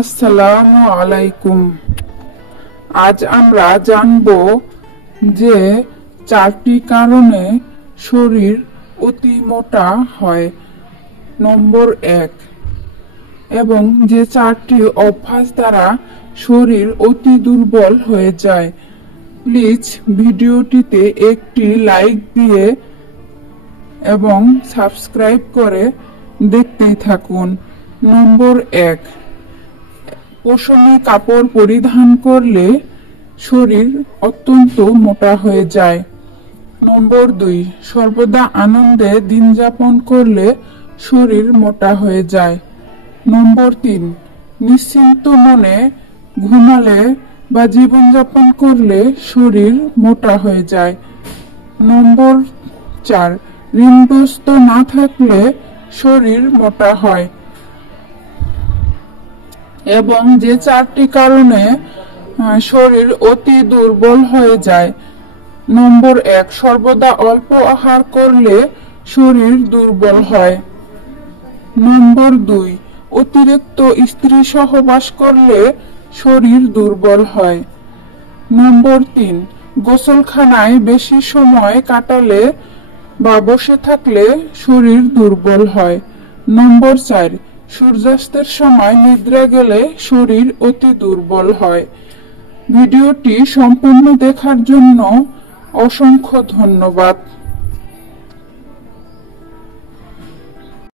আসসালামু আলাইকুম। আজ আমরা জানব যে 4টি কারণে শরীর অতি মোটা হয়। নম্বর 1, এবং যে 4টি অভ্যাস দ্বারা শরীর অতি দুর্বল হয়ে যায়। প্লিজ ভিডিওটিতে একটি লাইক দিয়ে এবং সাবস্ক্রাইব করে দেখতেই থাকুন। নম্বর 1, পোষণে কাপড় পরিধান করলে শরীর অত্যন্ত মোটা হয়ে যায়। নম্বর 2, সর্বদা আনন্দে দিন যাপন করলে শরীর মোটা হয়ে যায়। নম্বর 3, নিশ্চিন্ত মনে ঘুমালে বা জীবনযাপন করলে শরীর মোটা হয়ে যায়। নম্বর 4, ঋণগ্রস্ত না থাকলে শরীর মোটা হয়। এবং যে 4টি কারণে শরীর অতি দুর্বল হয়ে যায়। নম্বর 1, সর্বদা অল্প আহার করলে শরীর দুর্বল হয়। নম্বর 2, অতিরিক্ত স্ত্রী সহবাস করলে শরীর দুর্বল হয়। নম্বর 3, গোসলখানায় বেশি সময় কাটালে বা বসে থাকলে শরীর দুর্বল হয়। নম্বর 4, সূর্যাস্তের সময় নিদ্রা গেলে শরীর অতি দুর্বল হয়। ভিডিওটি সম্পূর্ণ দেখার জন্য অসংখ্য ধন্যবাদ।